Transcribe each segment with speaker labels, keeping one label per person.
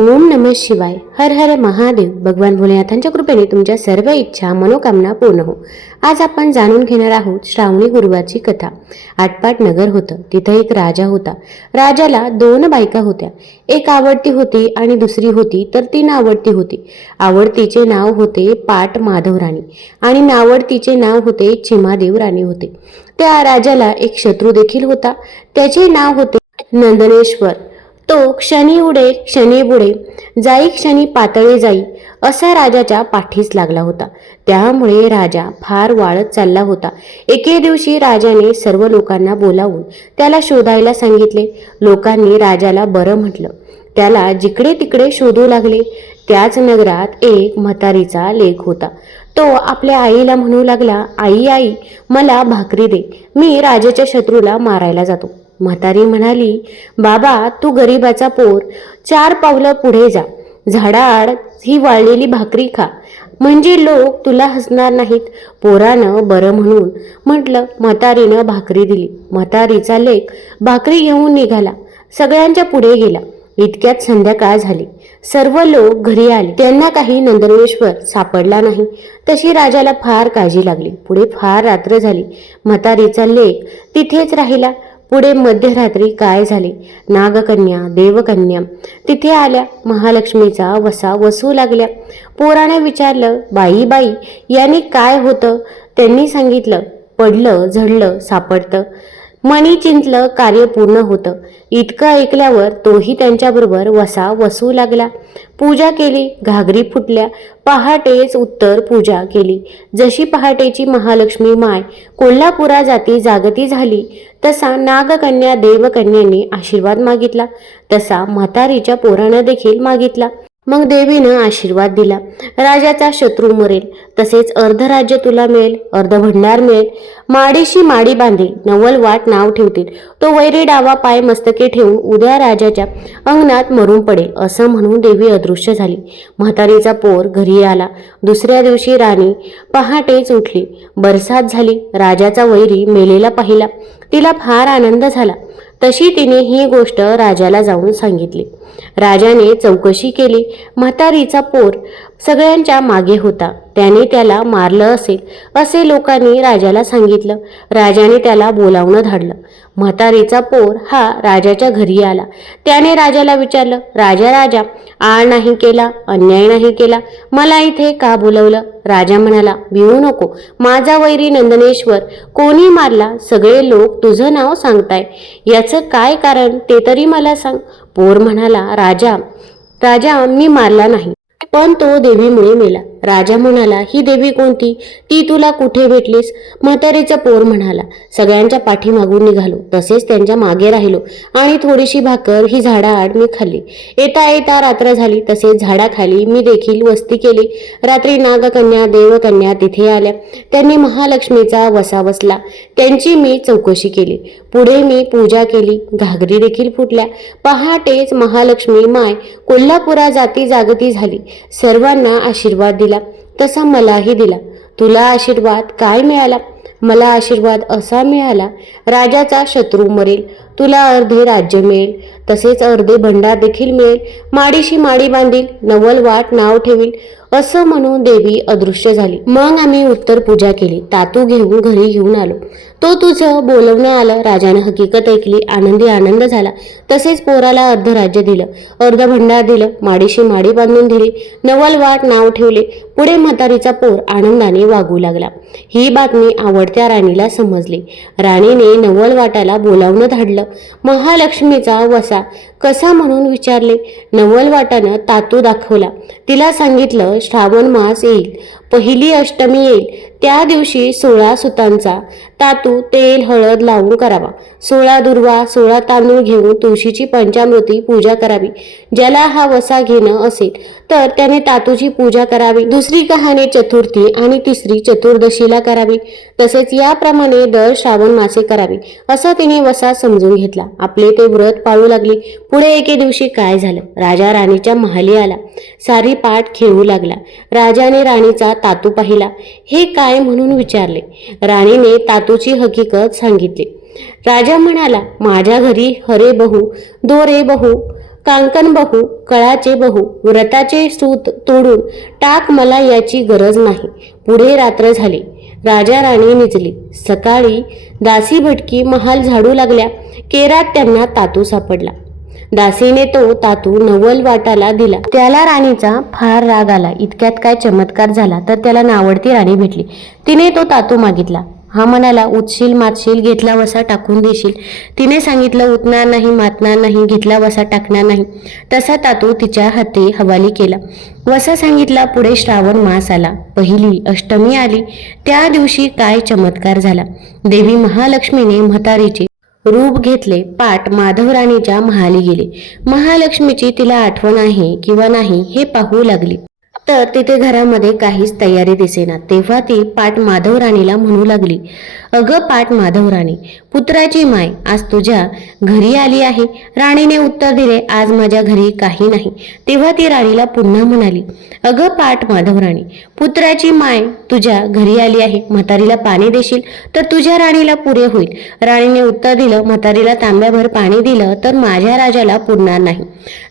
Speaker 1: ओम नम शिवाय. हर हर महादेव. भगवान भोलेनाथांच्या कृपेने तुमच्या सर्व इच्छा मनोकामना पूर्ण हो. आज आपण जाणून घेणार आहोत श्रावणी गुरुवारची कथा. आटपाट नगर होतं. तिथं एक राजा होता. राजाला दोन बायका होत्या. एक आवडती होती आणि दुसरी होती तर ती नावडती होती. आवडतीचे नाव होते पाट माधव राणी आणि नावडतीचे नाव होते चिमादेव राणी होते. त्या राजाला एक शत्रू देखील होता. त्याचे नाव होते नंदनेश्वर. तो क्षणी उडे क्षणी बुडे जाई क्षणी पातळे जाई असा राजाच्या पाठीस लागला होता. त्यामुळे राजा फार वाळत चालला होता. एके दिवशी राजाने सर्व लोकांना बोलावून त्याला शोधायला सांगितले. लोकांनी राजाला बरं म्हटलं. त्याला जिकडे तिकडे शोधू लागले. त्याच नगरात एक म्हातारीचा लेख होता. तो आपल्या आईला म्हणू लागला आई आई मला भाकरी दे. मी राजाच्या शत्रूला मारायला जातो. म्हातारी म्हणाली बाबा तू गरीबाचा पोर चार पावलं पुढे जा. झाडाआड ही वाळलेली भाकरी खा. म्हणजे लोक तुला हसणार नाहीत. पोरानं बरं म्हणून म्हटलं म्हातारीनं भाकरी दिली. म्हातारीचा लेख भाकरी घेऊन निघाला. सगळ्यांच्या पुढे गेला. इतक्यात संध्याकाळ झाली. सर्व लोक घरी आले. त्यांना काही नंदनेश्वर सापडला नाही. तशी राजाला फार काळजी लागली. पुढे फार रात्र झाली. म्हातारीचा लेख तिथेच राहिला. पुढे मध्यरात्री काय झाले? नागकन्या देवकन्या. तिथे आल्या महालक्ष्मीचा वसा वसू लागल्या. पोराने विचारलं बाई बाई यांनी काय होतं? त्यांनी सांगितलं पडलं झडलं सापडतं. मणी चिंतलं कार्य पूर्ण होतं. इतकं ऐकल्यावर तोही त्यांच्याबरोबर वसा वसू लागला. पूजा केली घागरी फुटल्या पहाटेच उत्तर पूजा केली. जशी पहाटेची महालक्ष्मी माय कोल्हापुरा जाती जागती झाली तसा नागकन्या देवकन्यांनी आशीर्वाद मागितला. तसा म्हातारीच्या पोरानं देखील मागितला. मग देवीनं आशीर्वाद दिला. राजाचा शत्रू मरेल. तसेच अर्धराज्य तुला मिळेल अर्ध भंडार मिळेल. माडीशी माडी बांधील नवल वाट नाव ठेवतील. तो वैरी डावा पाय मस्तके ठेवून उद्या राजाच्या अंगणात मरून पडेल असं म्हणून देवी अदृश्य झाली. म्हातारीचा पोर घरी आला. दुसऱ्या दिवशी राणी पहाटेच उठली. बरसात झाली. राजाचा वैरी मेलेला पाहिला. तिला फार आनंद झाला. तशी तिने ही गोष्ट राजाला जाऊन सांगितली. राजाने चौकशी केली. म्हातारीचा पोर सगळ्यांच्या मागे होता. त्याने त्याला मारलं असेल असे लोकांनी राजाला सांगितलं. राजाने त्याला बोलावणं धाडलं. म्हातारीचा पोर हा राजाच्या घरी आला. त्याने राजाला विचारलं राजा राजा आळ नाही केला अन्याय नाही केला मला इथे का बोलवलं? राजा म्हणाला भिवू नको माझा वैरी नंदनेश्वर कोणी मारला सगळे लोक तुझं नाव सांगताय. याचं काय कारण ते तरी मला सांग. पोर म्हणाला राजा राजा मी मारला नाही पण तो देवीमुळे मेला. राजा म्हणाला ही देवी कोणती? ती तुला कुठे भेटलीस? म्हातारीचा पोर म्हणाला सगळ्यांच्या पाठीमागून निघालो तसेच त्यांच्या मागे राहिलो आणि थोडीशी भाकर ही झाडाआड मी खाल्ली. येता येता रात्र झाली तसेच झाडाखाली मी देखील वस्ती केली. रात्री नागकन्या देवकन्या तिथे आल्या. त्यांनी महालक्ष्मीचा वसा बसला त्यांची मी चौकशी केली. पुढे मी पूजा केली. घागरी देखील फुटल्या. पहाटेच महालक्ष्मी माय कोल्हापुरा जाती जागती झाली. सर्वांना आशीर्वाद दिला. तसा मलाही दिला. तुला आशीर्वाद काय मिळाला? मला आशीर्वाद असा मिळाला राजाचा शत्रू मरेल. तुला अर्धे राज्य मिळेल तसेच अर्धे भंडार देखील मिळेल. माडीशी माडी बांधील नवल वाट नाव ठेवील असं म्हणून देवी अदृश्य झाली. मग आम्ही उत्तर पूजा केली तातू घेऊन घरी घेऊन आलो. तो तुझं बोलवणं आलं राजानं हकीकत ऐकली आनंदी आनंद झाला. तसेच पोराला अर्ध राज्य दिलं अर्ध भंडार दिलं माडीशी माडी बांधून दिली नवल वाट नाव ठेवले. पुढे म्हातारीचा पोर आनंदाने वागू लागला. ही बातमी आवडत्या राणीला समजली. राणीने नवल वाटाला बोलावणं धाडलं. महालक्ष्मीचा वसा. कसा म्हणून विचारले? नवल वाटानं तातू दाखवला. तिला सांगितलं श्रावण मास येईल. पहिली अष्टमी येईल. त्या दिवशी सोळा सुतांचा. तातू तेल हळद लावून करावा. सोळा दुर्वा सोळा तांदूळ घेऊन तुळशीची पंचामृती पूजा करावी. ज्याला हा वसा घेणं असेल तर त्याने तातूची पूजा करावी. दुसरी कहाणी चतुर्थी आणि तिसरी चतुर्दशीला करावी. तसेच याप्रमाणे दर श्रावण मासे करावी. असा तिने वसा समजून घेतला. आपले ते व्रत पाळू लागले. पुढे एके दिवशी काय झालं? राजा राणीच्या महाली आला. सारी पाठ खेळू लागला. राजाने राणीचा तातू पाहिला. हे काय म्हणून विचारले? राणीने तातू तातूची हकीकत सांगितली. राजा म्हणाला माझ्या घरी हरे बहू दो रे कांकन कांकण कळाचे बहू व्रताचे सूत तोडून टाक मला याची गरज नाही. पुढे रात्र झाली. राजा राणी निजली. सकाळी दासी भटकी महाल झाडू लागल्या. केरात त्यांना तातू सापडला. दासीने तो तातू नवल वाटाला दिला. त्याला राणीचा फार राग आला. इतक्यात काय चमत्कार झाला तर त्याला नावडती राणी भेटली. तिने तो तातू मागितला. हा म्हणाला उचशील मातशील घेतला वसा टाकून देशील. तिने सांगितलं उतणार नाही मातणार नाही घेतला वसा टाकणार नाही. तसा तातू तिच्या हाती हवाली केला. वसा सांगितला पुढे श्रावण मास आला. पहिली अष्टमी आली. त्या दिवशी काय चमत्कार झाला. देवी महालक्ष्मीने म्हातारीचे रूप घेतले. पाठ माधवराणीच्या महाली गेले. महालक्ष्मीची तिला आठवण आहे किंवा नाही हे पाहू लागली. तर तिथे घरामध्ये काहीच तयारी दिसेना. तेव्हा ती पाट माधवराणीला म्हणू लागली अगं पाट माधवराणी पुत्राची माय आज तुझ्या घरी आली आहे. राणीने उत्तर दिले आज माझ्या घरी काही नाही. तेव्हा ती राणीला पुन्हा म्हणाली अगं पाट माधवराणी पुत्राची माय तुझ्या घरी आली आहे. म्हातारीला पाणी देशील तर तुझ्या राणीला पुरे होईल राणीने उत्तर दिलं म्हातारीला तांब्याभर पाणी दिलं तर माझ्या राजाला पुरणार नाही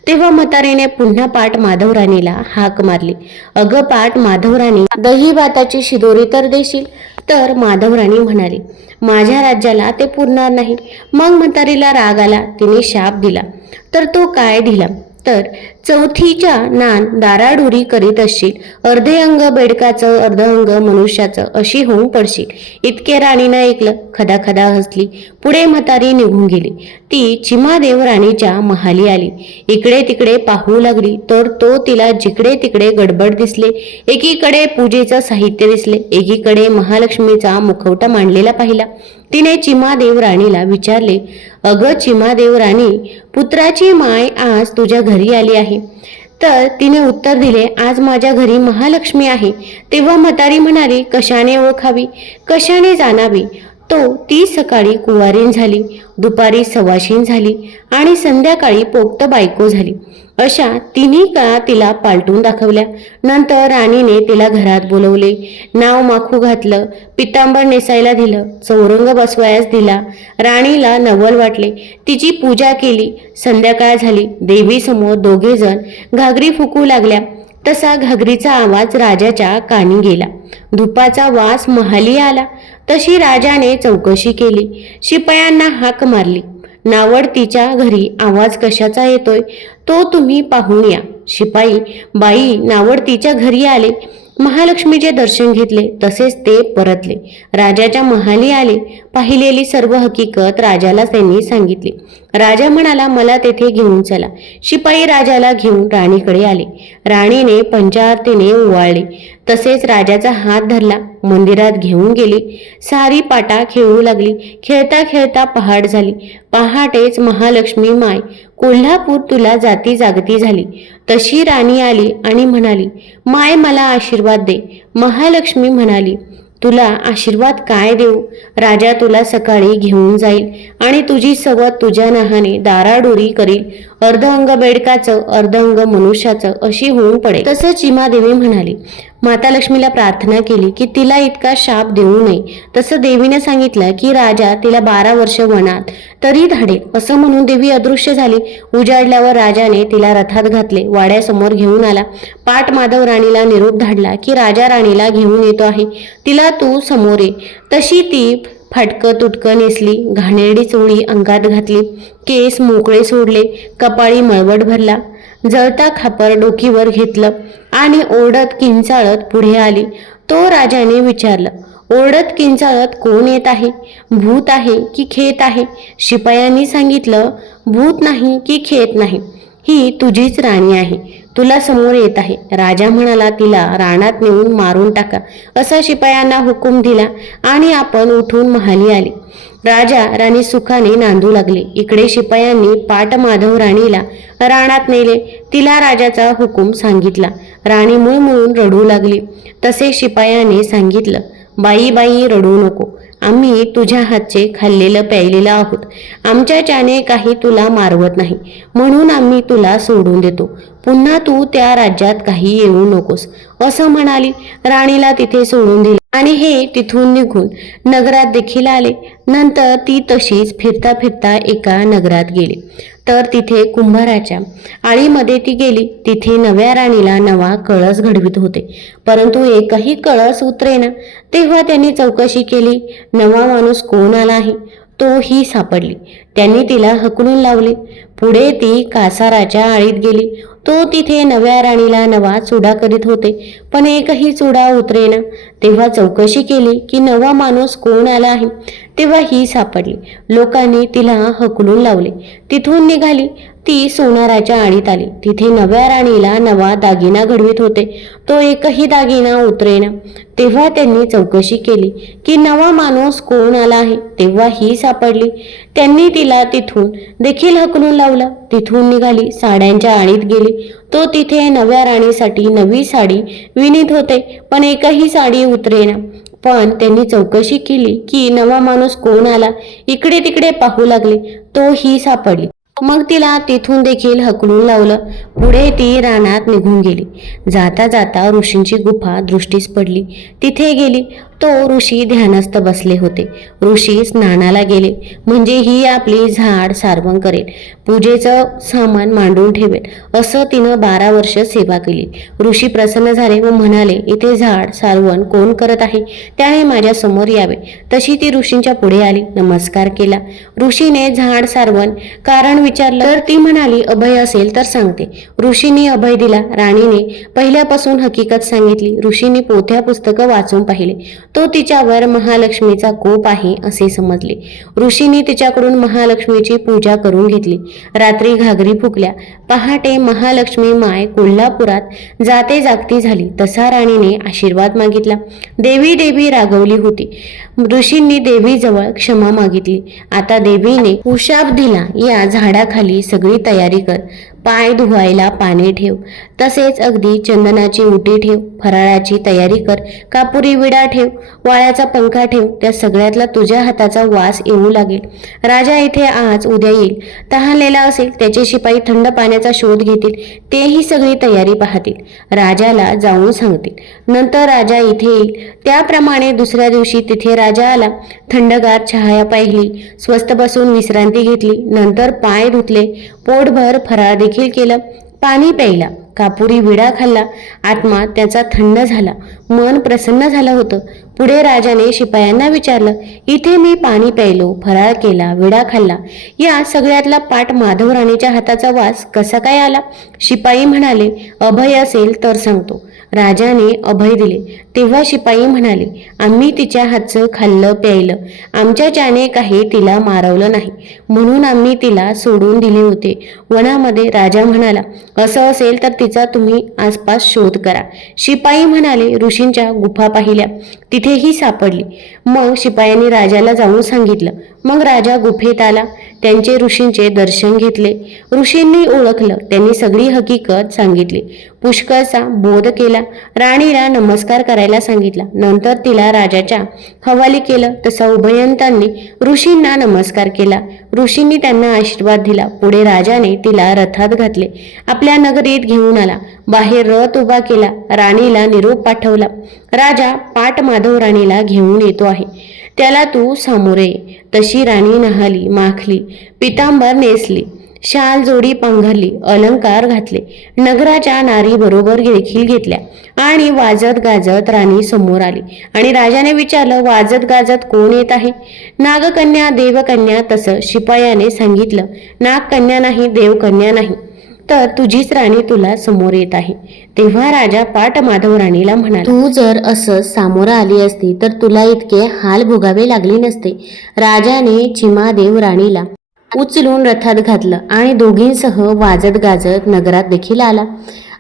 Speaker 1: तेव्हा म्हातारीने पुन्हा पाट माधवराणीला हाक मारली अगं पाट माधवराणी दही भाताची शिदोरी तर देशील तर माधवराणी म्हणाली माझ्या राज्याला ते पुरणार नाही. मग म्हातारीला राग आला तिने शाप दिला. तर तो काय दिला? तर चौथीच्या नान दाराडुरी करीत असशील. अर्धे अंग बेडकाचं अर्ध अंग मनुष्याचं अशी होऊन पडशील. इतके राणीनं ऐकलं खदा खदा हसली. पुढे म्हातारी निघून गेली. ती चिमादेव राणीच्या महाली आली. इकडे तिकडे पाहू लागली. तर तो तिला जिकडे तिकडे गडबड दिसले. एकीकडे पूजेचं साहित्य दिसले. एकीकडे महालक्ष्मीचा मुखवटा मांडलेला पाहिला. तिने चिमादेव राणीला विचारले अगं चिमादेव राणी पुत्राची माय आज तुझ्या घरी आली आहे. तर तिने उत्तर दिले आज माझ्या घरी महालक्ष्मी आहे. तेव्हा म्हातारी म्हणाली कशाने ओळखावी? कशाने जाणावी? तो ती सकाळी कुवारीन झाली दुपारी सवाशीन झाली आणि संध्याकाळी पोक्त बायको झाली. अशा तिन्ही काळा तिला पालटून दाखवल्या. नंतर राणीने तिला घरात बोलवले. नाव माखू घातलं पितांबर नेसायला दिलं चौरंग बसवायस दिला. राणीला नवल वाटले. तिची पूजा केली. संध्याकाळ झाली. देवीसमोर दोघेजण घागरी फुकू लागल्या. तसा घागरीचा आवाज राजाच्या कानी गेला. धुपाचा वास महाली आला. तशी राजाने चौकशी केली. शिपायांना हाक मारली. नावड तिच्या घरी आवाज कशाचा येतोय? तो तुम्ही पाहून या. शिपाई बाई नावड तिच्या घरी आले. महालक्ष्मीचे दर्शन घेतले तसेच ते परतले. राजाच्या महाली आले पाहिलेली सर्व हकीकत राजाला त्यांनी सांगितली. राजा म्हणाला मला तेथे घेऊन चला. शिपाई राजाला घेऊन राणीकडे आले. राणीने पंचारतीने ओवाळले तसेच राजाचा हात धरला मंदिरात घेऊन गेली. सारी पाटा खेळू लागली. खेळता खेळता पहाट झाली. पहाटेच महालक्ष्मी माय कोल्हापूर तुला जाती जागती झाली. तशी राणी आली आणि म्हणाली माय मला आशीर्वाद दे. महालक्ष्मी म्हणाली तुला आशीर्वाद काय देऊ? राजा तुला सकाळी घेऊन जाईल आणि तुझी सवत तुझ्या नाहाने दाराडोरी करील. अर्ध अंग बेडकाचं अर्ध अंग मनुष्याचं अशी होऊन पडे तसंच चिमादेवी म्हणाली माता लक्ष्मीला प्रार्थना केली की तिला इतका शाप देऊ नये. तसं देवीने सांगितलं की राजा तिला बारा वर्ष वनात. तरी धाडे. असं म्हणून देवी अदृश्य झाली. उजाडल्यावर राजाने तिला रथात घातले वाड्यासमोर घेऊन आला. पाट माधव राणीला निरोप धाडला की राजा राणीला घेऊन येतो आहे. तिला तू समोर ये. तशी ती फाटकं तुटकं नेसली घाणेरडी चोळी अंगात घातली केस मोकळे सोडले कपाळी मळवट भरला. जळता खापर डोकीवर घेतलं आणि ओरडत किंचाळत पुढे आली. तो राजाने विचारलं ओरडत किंचाळत कोण येत आहे? भूत आहे की खेत आहे? शिपायांनी सांगितलं भूत नाही की खेत नाही. ही तुझीच राणी आहे. तुला समोर येत आहे. राजा म्हणाला तिला रानात नेऊन मारून टाका. असा शिपायांना हुकूम दिला आणि आपण उठून महाली आले. राजा राणी सुखाने नांदू लागले. इकडे शिपायांनी पाट माधव राणीला रानात नेले. तिला राजाचा हुकूम सांगितला. राणी मुळमुळून रडू लागली. तसे शिपायाने सांगितलं बाई बाई रडू नको. आम्ही तुझ्या हातचे खाल्लेलं प्यायलेलं आहोत. आमच्याच्याने काही तुला मारवत नाही म्हणून आम्ही तुला सोडून देतो. पुन्हा तू त्या राज्यात काही येऊ नकोस. असं म्हणाली राणीला तिथे सोडून दिले आणि हे तिथून निघून नगरात देखील आले. नंतर ती तशीच फिरता फिरता एका नगरात गेली. तर तिथे कुंभाराच्या आळीमध्ये ती गेली. तिथे नव्या राणीला नवा कळस घडवित होते. परंतु एकही कळस उतरेना. तेव्हा त्यांनी चौकशी केली. नवा माणूस कोण आला आहे तो ही सापडली. त्यांनी तिला हकलून लावले. पुढे ती कासाराच्या आळीत गेली. तो तिथे नव्या राणीला नवा चुडा करीत होते. पण एकही चुडा उतरेना. तेव्हा चौकशी केली की नवा माणूस कोण आला आहे. तेव्हा ही सापडली. लोकांनी तिला हकलून लावले. तिथून निघाली. ती सोनाराच्या आडीत आली. तिथे नव्या राणीला नवा दागिना घडवीत होते. तो एकही दागिना उतरेना. तेव्हा त्यांनी चौकशी केली की नवा माणूस कोण आला आहे? तेव्हा ही सापडली. त्यांनी तिला तिथून देखील हकलून लावलं. तिथून निघाली साड्यांच्या आळीत गेली. तो तिथे नव्या राणीसाठी नवी साडी विणीत होते पण एकही साडी उतरेना. पण त्यांनी चौकशी केली की नवा माणूस कोण आला? इकडे तिकडे पाहू लागले. तो ही सापडली. मग तिला तिथून देखील हकलून लावलं. पुढे ती रानात निघून गेली. जाता जाता ऋषींची गुफा दृष्टीस पडली. तिथे गेली. तो ऋषी ध्यानस्थ बसले होते. ऋषी स्नानाला गेले. म्हणजे ही आपली झाड सारवण करेल. पूजेचं सामान मांडून ठेवेल. असं तिनं बारा वर्ष सेवा केली. ऋषी प्रसन्न झाले व म्हणाले इथे झाड सारवण कोण करत आहे? त्याने माझ्यासमोर यावे. तशी ती ऋषींच्या पुढे आली. नमस्कार केला. ऋषीने झाड सारवण कारण विचारलं तर ती म्हणाली अभय असेल तर सांगते. ऋषीने अभय दिला राणीने पहिल्यापासून हकीकत सांगितली. ऋषीने पोथ्या पुस्तकं वाचून पाहिले. तो तिच्यावर महालक्ष्मीचा कोप आहे असे समजले. ऋषीने तिच्याकडून महालक्ष्मीची पूजा करून घेतली. रात्री घागरी फुकल्या. पहाटे महालक्ष्मी माय कोल्हापुरात जाते जागती झाली. तसा राणीने आशीर्वाद मागितला. देवी देवी रागवली होती. ऋषींनी देवीजवळ क्षमा मागितली. आता देवीने उशाप दिला या झाड झाडाखाली सगळी तयारी कर. पाय धुवायला पाणी ठेव. तसेच अगदी चंदनाची उटी ठेव. फराळाची तयारी कर. कापुरी विडा ठेव. वाळ्याचा पंखा ठेव. त्या सगळ्यातला तुझ्या हाताचा वास येऊ लागेल. राजा इथे आज उद्या येईल. तहानलेला असेल त्याचे शिपाई थंड पाण्याचा शोध घेतील. तेही सगळी तयारी पाहतील. राजाला जाऊन सांगतील. नंतर राजा इथे येईल. त्याप्रमाणे दुसऱ्या दिवशी तिथे राजा आला. थंडगार चहाया पाहिली. स्वस्त बसून विश्रांती घेतली. नंतर पाय धुतले. पोटभर फराळ देखील केलं. पाणी प्यायला. कापुरी विडा खाल्ला. आत्मा त्याचा थंड झाला. मन प्रसन्न झालं होतं. पुढे राजाने शिपायांना विचारलं इथे मी पाणी प्यायलो फराळ केला विडा खाल्ला. या सगळ्यातला पाठ माधव राणीच्या हाताचा वास कसा काय आला? शिपाई म्हणाले अभय असेल तर सांगतो. राजाने अभय दिले. तेव्हा शिपाई म्हणाले आम्ही तिच्या हातचं खाल्लं प्यायलं. आमच्याच्याने काही तिला मारवलं नाही. म्हणून आम्ही तिला सोडून दिले होते. वनामध्ये राजा म्हणाला असं असेल तर तिचा तुम्ही आसपास शोध करा. शिपाई म्हणाले ऋषींच्या गुफा पाहिल्या. तिथेही सापडली. मग शिपायांनी राजाला जाऊन सांगितलं. मग राजा गुफेत आला. त्यांचे ऋषींचे दर्शन घेतले. ऋषींनी ओळखलं. त्यांनी सगळी हकीकत सांगितली. पुष्कळचा बोध केला. राणीला नमस्कार करायला सांगितला. नंतर तिला राजाच्या हवाली केलं. तसा उभयंतांनी ऋषींना नमस्कार केला. ऋषींनी त्यांना आशीर्वाद दिला. पुढे राजाने तिला रथात घातले. आपल्या नगरीत घेऊन आला. बाहेर रथ उभा केला. राणीला निरोप पाठवला. राजा पाट माधव राणीला घेऊन येतो आहे. त्याला तू सामोरे. तशी राणी नहाली माखली पितांबर नेसली शाल जोडी पांघरली अलंकार घातले नगराच्या नारी बरोबर देखील घेतल्या आणि वाजत गाजत राणी समोर आली. आणि राजाने विचारलं वाजत गाजत कोण येत आहे? नागकन्या देवकन्या तसं शिपायाने सांगितलं. नागकन्या नाही देवकन्या नाही. तर तुझीच राणी तुला समोर येत आहे. तेव्हा राजा पाट माधव राणीला म्हणाला तू जर असं सामोरं आली असती तर तुला इतके हाल भोगावे लागले नसते. राजाने चिमादेव राणीला उचलून रथात घातलं आणि दोघींसह वाजत गाजत नगरात देखील आला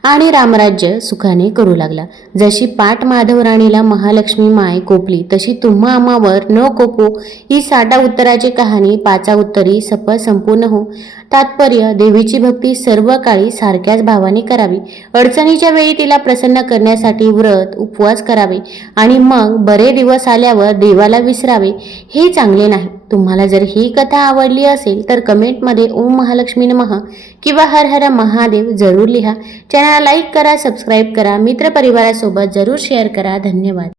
Speaker 1: आणि रामराज्य सुखाने करू लागला. जशी पाट माधव राणीला महालक्ष्मी माय कोपली तशी तुम्हा आमावर न कोपो ही साठा उत्तराची कहाणी पाचा उत्तरी सफळ संपूर्ण हो. तात्पर्य देवीची भक्ती सर्व काळी सारख्याच भावाने करावी. अडचणीच्या वेळी तिला प्रसन्न करण्यासाठी व्रत उपवास करावे आणि मग बरे दिवस आल्यावर देवाला विसरावे हे चांगले नाही. तुम्हाला जर ही कथा आवडली असेल तर कमेंटमध्ये ओम महालक्ष्मी नमः किंवा हर हर महादेव जरूर लिहा. चॅनल लाईक करा सबस्क्राईब करा मित्रपरिवारासोबत जरूर शेअर करा. धन्यवाद.